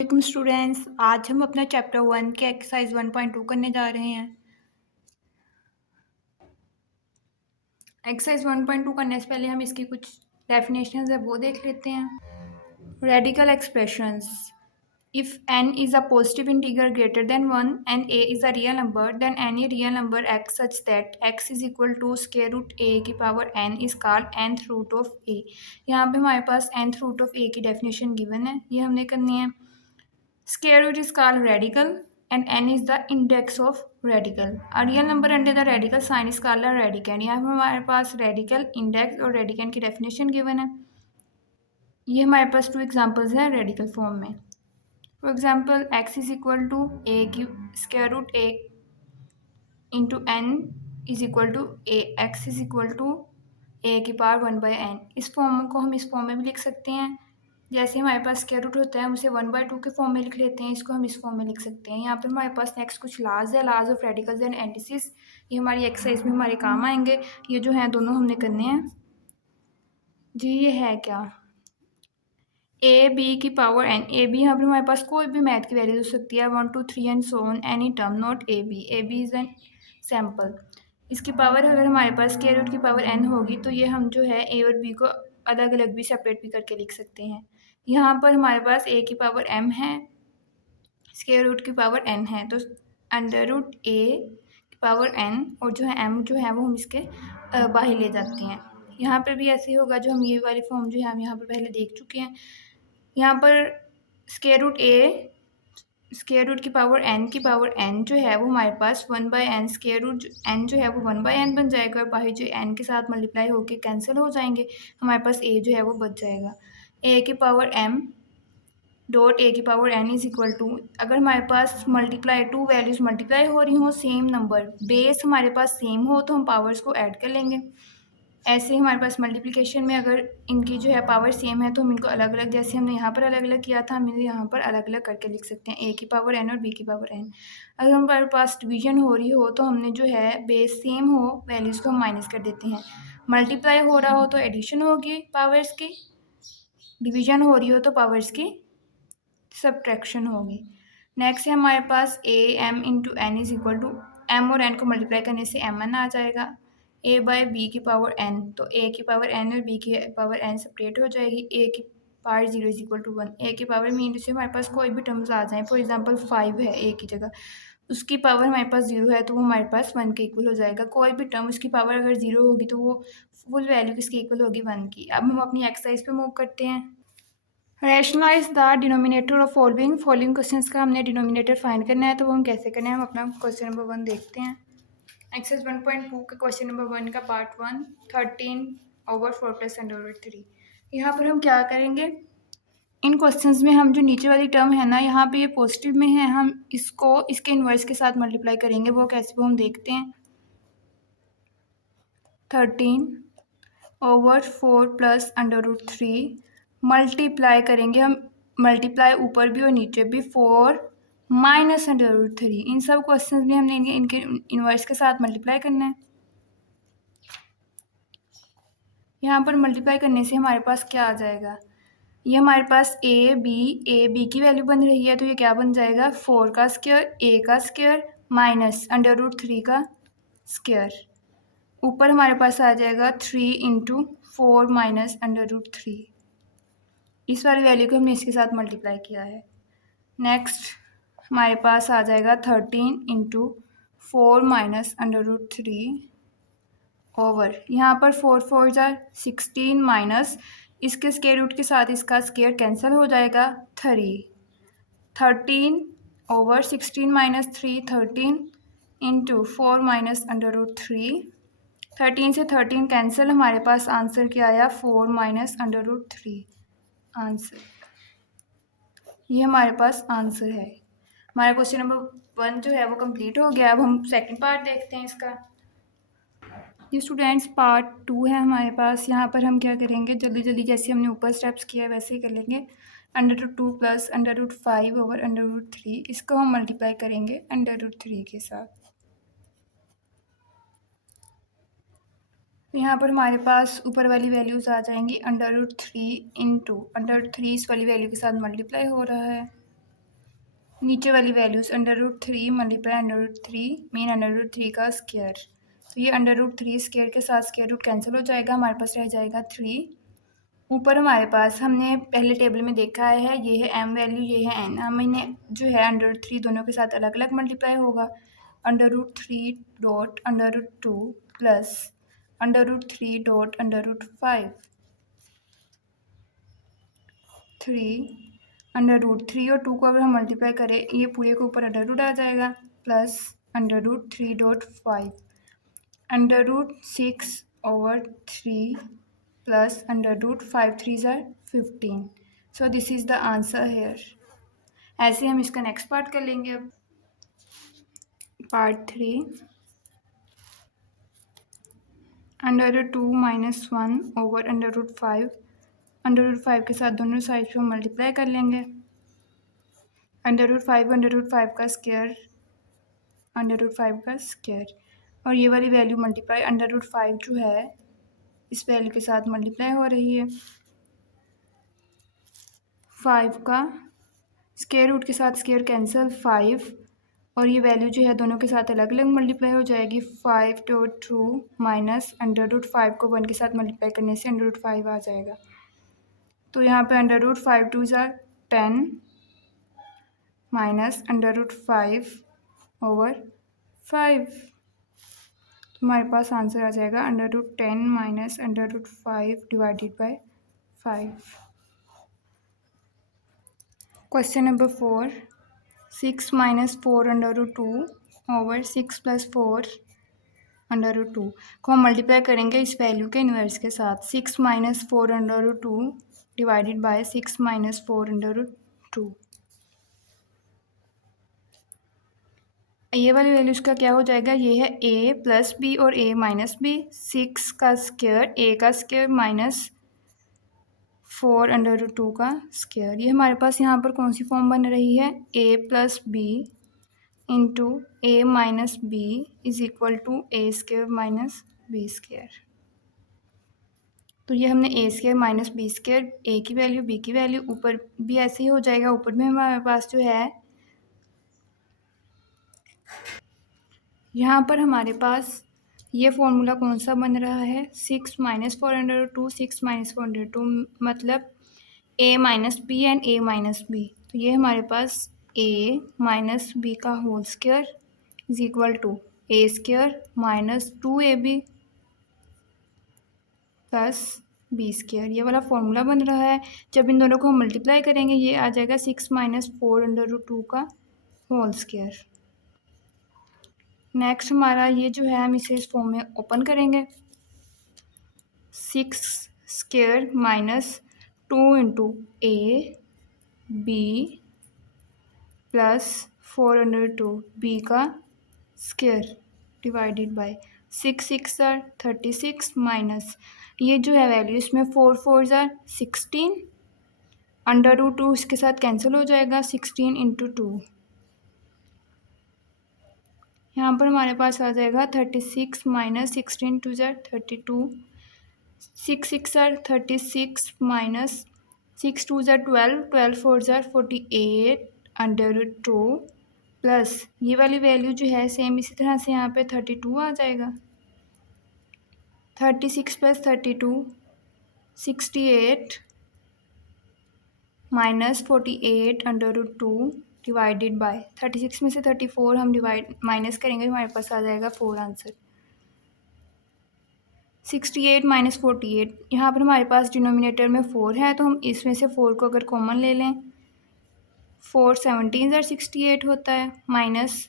वालेकुम स्टूडेंट्स, आज हम अपना चैप्टर 1 के एक्सरसाइज 1.2 करने जा रहे हैं। एक्सरसाइज 1.2 करने से पहले हम इसकी कुछ डेफिनेशंस है वो देख लेते हैं। Radical expressions. If n is a positive integer greater than 1 and a is a real number, then any real number x such that x is equal to square root a की power n is called nth root of a। यहाँ पे हमारे पास nth root of a की definition given है, ये हमने करनी है। Square root is called radical and n is the index of radical. A real number under the radical sign is called a radicand। यहाँ पर हमारे पास radical, index और radicand की definition given है। ये हमारे पास 2 एग्जांपल्स हैं radical फॉर्म में। For example x is equal to a की square root a into n is equal to a, x is equal to a की पावर 1/n। इस फॉर्म को हम इस फॉर्म में भी लिख सकते हैं। जैसे हमारे पास स्क्वायर रूट होता है, हम उसे 1/2 के फॉर्म में लिख लेते हैं, इसको हम इस फॉर्म में लिख सकते हैं। यहाँ पर हमारे पास नेक्स्ट कुछ लाज है, लाज ऑफ रेडिकल्स एंड एंटिसिस। ये हमारी एक्सरसाइज में हमारे काम आएंगे। ये जो हैं दोनों हमने करने हैं जी। ये है क्या, ए बी की पावर एन। ए बी यहाँ पर हमारे पास कोई भी मैथ की वैल्यू हो सकती है, 1 2 3 and so on, any term not A B. A B is an sample. इसकी पावर अगर हमारे पास स्क्वायर रूट की पावर n होगी तो ये हम जो है a और b को अलग अलग भी सेपरेट भी करके लिख सकते हैं। यहाँ पर हमारे पास a की पावर m है, स्क्वायर रूट की पावर n है, तो अंडर रूट a की पावर n और जो है m जो है वो हम इसके बाहर ले जाते हैं। यहाँ पर भी ऐसे होगा, जो हम ये वाली फॉर्म जो है हम यहाँ पर पहले देख चुके हैं। यहाँ पर स्क्वायर रूट की पावर n जो है वो हमारे पास 1/n, स्क्वायर रूट n जो है वो 1/n बन जाएगा और बाहर जो n के साथ मल्टीप्लाई होके कैंसिल हो जाएंगे, हमारे पास a जो है वो बच जाएगा। a की पावर m डॉट a की power n is equal to, अगर हमारे पास मल्टीप्लाई 2 वैल्यूज़ मल्टीप्लाई हो रही हो, सेम नंबर, बेस हमारे पास सेम हो, तो हम पावर्स को ऐड कर लेंगे। ऐसे ही हमारे पास मल्टीप्लिकेशन में अगर इनकी जो है पावर सेम है तो हम इनको अलग अलग, जैसे हमने यहाँ पर अलग अलग किया था, हम इन्हें यहाँ पर अलग अलग करके लिख सकते हैं, a की पावर n और b की पावर n। अगर हमारे पास डिवीजन हो रही हो तो हमने जो है बेस सेम हो, वैल्यूज़ को हम माइनस कर देते हैं। मल्टीप्लाई हो रहा हो तो एडिशन होगी पावर्स की, डिवीजन हो रही हो तो पावर्स की सब्ट्रैक्शन होगी। नेक्स्ट है हमारे पास a m into N is equal to, m और n को मल्टीप्लाई करने से mn आ जाएगा, a बाय b की पावर n, तो a की पावर n और b की पावर n सेपरेट हो जाएगी। a की power 0 is equal to 1, a की पावर में इंटू से हमारे पास कोई भी टर्म्स आ जाएँ, फॉर एग्जांपल 5 है a की जगह, उसकी पावर हमारे पास 0 है तो वो हमारे पास 1 के इक्वल हो जाएगा। कोई भी टर्म उसकी पावर अगर 0 होगी तो वो फुल वैल्यू किसकी इक्वल होगी, 1 की। अब हम अपनी एक्सरसाइज पे मूव करते हैं। Rationalise the denominator of following questions का हमने डिनोमिनेटर फाइंड करना है, तो वो हम कैसे करना है, हम अपना क्वेश्चन नंबर 1 देखते हैं। एक्सरसाइज 1.2 का क्वेश्चन नंबर 1 का पार्ट 1, 13/4 प्लस अंडर रूट 3। यहाँ पर हम क्या करेंगे, इन क्वेश्चंस में हम जो नीचे वाली टर्म है ना, यहाँ पे ये पॉजिटिव में है, हम इसको इसके इन्वर्स के साथ मल्टीप्लाई करेंगे। वो कैसे, वो हम देखते हैं। 13/4 प्लस अंडर रूट 3 मल्टीप्लाई करेंगे हम, मल्टीप्लाई ऊपर भी और नीचे भी, 4 माइनस अंडर रूट 3। इन सब क्वेश्चंस में हमने इनके इन्वर्स के साथ मल्टीप्लाई करना है। यहाँ पर मल्टीप्लाई करने से हमारे पास क्या आ जाएगा, ये हमारे पास ए बी की वैल्यू बन रही है, तो ये क्या बन जाएगा, 4 का स्क्वायर, a का स्क्वायर माइनस अंडर रूट 3 का स्क्वायर। ऊपर हमारे पास आ जाएगा 3 इंटू 4 माइनस अंडर रूट 3। इस वाली वैल्यू को हमने इसके साथ मल्टीप्लाई किया है। नेक्स्ट हमारे पास आ जाएगा 13 into 4 minus under root 3 over, यहाँ पर 4 4 जार 16 माइनस इसके स्क्वायर रूट के साथ इसका स्क्वायर कैंसिल हो जाएगा, 13 over 16 minus 3, 13 into 4 minus under root 3। 13 से 13 कैंसिल, हमारे पास आंसर क्या आया, 4 माइनस अंडर रूट 3 आंसर। ये हमारे पास आंसर है। हमारा क्वेश्चन नंबर 1 जो है वो कंप्लीट हो गया। अब हम सेकंड पार्ट देखते हैं इसका। ये स्टूडेंट्स पार्ट 2 है हमारे पास। यहाँ पर हम क्या करेंगे, जल्दी जल्दी जैसे हमने ऊपर स्टेप्स किया है वैसे ही कर लेंगे। Under root 2 plus under root 5 over under root 3, इसको हम मल्टीप्लाई करेंगे अंडर रूट 3 के साथ। यहाँ पर हमारे पास ऊपर वाली वैल्यूज़ आ जाएंगी, under root 3 into under root 3 इस वाली वैल्यू के साथ मल्टीप्लाई हो रहा है, नीचे वाली वैल्यूज √3 मल्टीप्लाई √3 मीन √3 का स्क्वायर। तो ये √3 स्क्वायर के साथ स्क्वायर रूट कैंसिल हो जाएगा, हमारे पास रह जाएगा 3। ऊपर हमारे पास हमने पहले टेबल में देखा है ये है m वैल्यू, ये है n। हम इन्हें जो है √3 दोनों के साथ अलग अलग मल्टीप्लाई होगा। √3 डॉट √2 प्लस √3 डॉट √5 3 और 2 को अगर हम मल्टीप्लाई करें ये पूरे के ऊपर √ आ जाएगा plus √3 dot 5 √6/3 plus √5 3s are 15। So this is the answer here. ऐसे हम इसका नेक्स्ट पार्ट कर लेंगे। अब पार्ट 3 √2 - 1/√5 √5 के साथ दोनों साइड पे मल्टीप्लाई कर लेंगे। √5 का स्क्वायर √5 का स्क्वायर और ये वाली वैल्यू मल्टीप्लाई √5 जो है इस वैल्यू के साथ मल्टीप्लाई हो रही है। 5 का स्क्वायर रूट के साथ स्क्वायर कैंसिल 5 और ये वैल्यू जो है दोनों के साथ अलग अलग मल्टीप्लाई हो जाएगी। 5/2 माइनस √5 को 1 के साथ मल्टीप्लाई करने से √5 आ जाएगा। तो यहाँ पे √5 2s are 10 माइनस √5/5। तो हमारे पास आंसर आ जाएगा √10 minus √5 divided by 5। Question number 4 6 - 4/2/6 + 4/2 को हम मल्टीप्लाई करेंगे इस वैल्यू के इन्वर्स के साथ। 6 - 4/2 डिवाइडेड बाय 6 - 4/2। ये वाली वैल्यू इसका क्या हो जाएगा, ये है a प्लस बी और a माइनस बी। 6 का स्क्वायर a का स्क्वायर माइनस 4/2 का स्क्वायर। ये हमारे पास यहाँ पर कौन सी फॉर्म बन रही है, a plus B into a minus B is equal to a square minus B square. तो ये हमने a square minus B square, a की वैल्यू b की वैल्यू, ऊपर भी ऐसे ही हो जाएगा। ऊपर में हमारे पास जो है यहाँ पर हमारे पास ये फॉर्मूला कौन सा बन रहा है, 6 - 4/2 6 - 4/2 मतलब a minus B and a minus B. तो ये हमारे पास a माइनस बी का whole square is equal to a square minus 2ab plus B square. ये वाला फॉर्मूला बन रहा है। जब इन दोनों को हम मल्टीप्लाई करेंगे ये आ जाएगा 6 - 4/2 का होल स्क्वायर। नेक्स्ट हमारा ये जो है हम इसे इस फॉर्म में ओपन करेंगे। 6 square minus 2 into a b plus 4/2 b का square divided by 6 6 are 36 minus ये जो है वैल्यू इसमें 4 4s are 16 √2 इसके साथ कैंसिल हो जाएगा 16 इंटू 2। यहाँ पर हमारे पास आ जाएगा 36 minus 16 2s are 32 6 6 are 36 minus 6 2s are 12 12 4s are 48 √2 plus ये वाली वैल्यू जो है सेम इसी तरह से यहाँ पे 32 आ जाएगा। 36 प्लस 32 68 माइनस 48 √2 डिवाइडेड बाय 36 में से 34 हम डिवाइड माइनस करेंगे हमारे पास आ जाएगा 4 आंसर। 68 माइनस 48 यहाँ पर हमारे पास डिनोमिनेटर में 4 है तो हम इसमें से 4 को अगर कॉमन ले लें 4 17 ज़र 68 होता है माइनस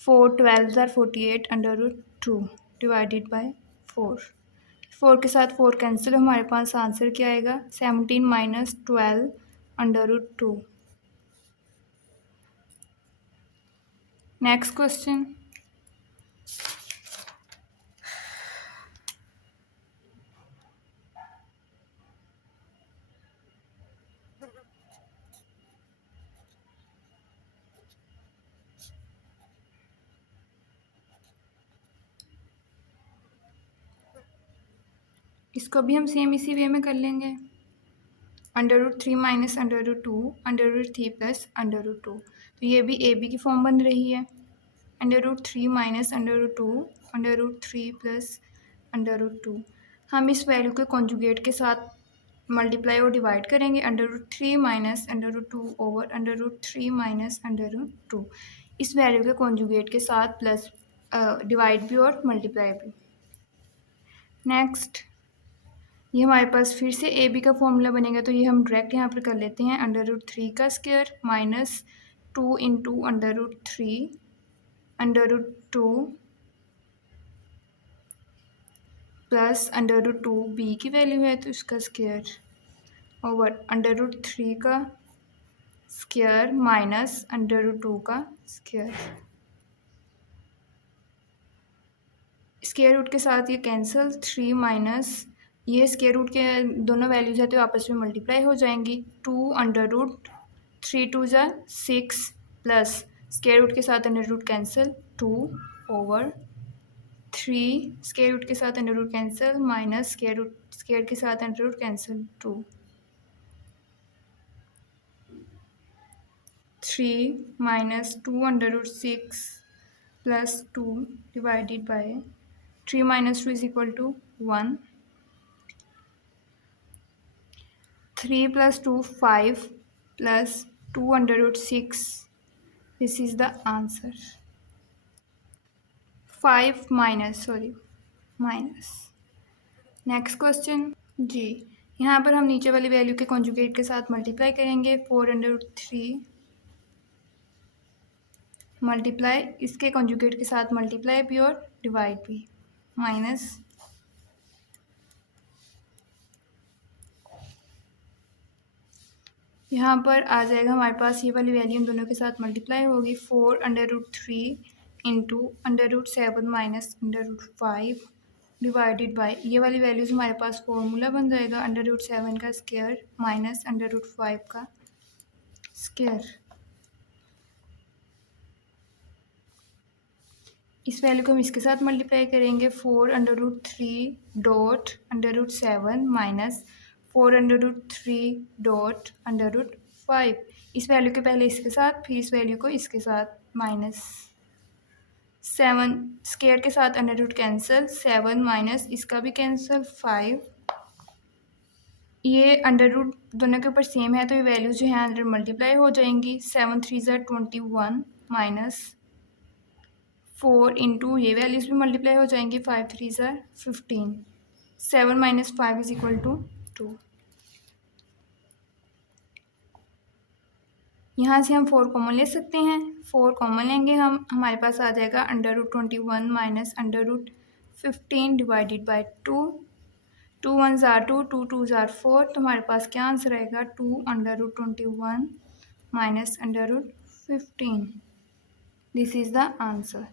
4 12 ज़र 48 √2 डिवाइडेड बाय 4 के साथ 4 कैंसिल हमारे पास आंसर क्या आएगा 17 माइनस 12 √2। नेक्स्ट क्वेश्चन इसको भी हम सेम इसी वे में कर लेंगे। √3 माइनस √2 √3 प्लस √2 तो ये भी ए बी की फॉर्म बन रही है। √3 माइनस √2 √3 प्लस √2। हम इस वैल्यू के कॉन्जुगेट के साथ मल्टीप्लाई और डिवाइड करेंगे। √3 माइनस √2 ओवर √3 माइनस √2। इस वैल्यू के कॉन्जुगेट के साथ प्लस डिवाइड भी और मल्टीप्लाई भी। नेक्स्ट ये हमारे पास फिर से ए बी का फॉर्मूला बनेगा, तो ये हम डायरेक्ट यहाँ पर कर लेते हैं। √3 का square minus 2 into √3 √2 plus √2 B की वैल्यू है तो इसका स्क्वायर ओवर √3 का स्क्वायर माइनस √2 का स्क्वायर। स्क्वायर रूट के साथ ये कैंसिल, 3 माइनस ये स्क्वायर रूट के दोनों वैल्यूज है तो आपस में मल्टीप्लाई हो जाएंगी। 2 √3 2 ज़ा 6 प्लस स्क्वायर रूट के साथ under root cancel 2 over 3 square root के साथ under root cancel minus square के साथ under root cancel 2 3 minus 2 under root 6 plus 2 divided by 3 minus 2 is equal to 1. 3 plus 2 5 plus 2 under root 6. This is the answer. 5 minus minus. Next question जी, यहाँ पर हम नीचे वाली वैल्यू के conjugate के साथ मल्टीप्लाई करेंगे। 4/3 मल्टीप्लाई इसके कॉन्जुगेट के साथ मल्टीप्लाई भी और डिवाइड भी माइनस यहाँ पर आ जाएगा हमारे पास ये वाली वैल्यू इन दोनों के साथ मल्टीप्लाई होगी। 4/3 इंटू √7 माइनस √5 डिवाइडेड बाय ये वाली वैल्यूज़ हमारे पास फॉर्मूला बन जाएगा। √7 का स्क्वायर माइनस √5 का स्क्वायर। इस वैल्यू को हम इसके साथ मल्टीप्लाई करेंगे। 4/3 डॉट √7 माइनस 4/3 डॉट √5। इस वैल्यू के पहले इसके साथ फिर इस वैल्यू को इसके साथ माइनस 7 स्क्वायर के साथ अंडर रूट कैंसिल 7 माइनस इसका भी कैंसिल 5। ये अंडर रूट दोनों के ऊपर सेम है तो ये वैल्यूज जो हैं अंडर मल्टीप्लाई हो जाएंगी। 7 3 ज़ा 21 माइनस 4 इंटू ये वैल्यूज़ भी मल्टीप्लाई हो जाएंगी। 5 3 ज़ा 15। 7 माइनस 5 इज इक्वल टू 2। यहाँ से हम 4 कॉमन ले सकते हैं। 4 कॉमन लेंगे हम, हमारे पास आ जाएगा √21 माइनस √15 डिवाइडेड बाई 2। 2 1 ज़ा 2 2 2 ज़ा 4 तो हमारे पास क्या आंसर आएगा 2/√21 minus √15। This is the answer.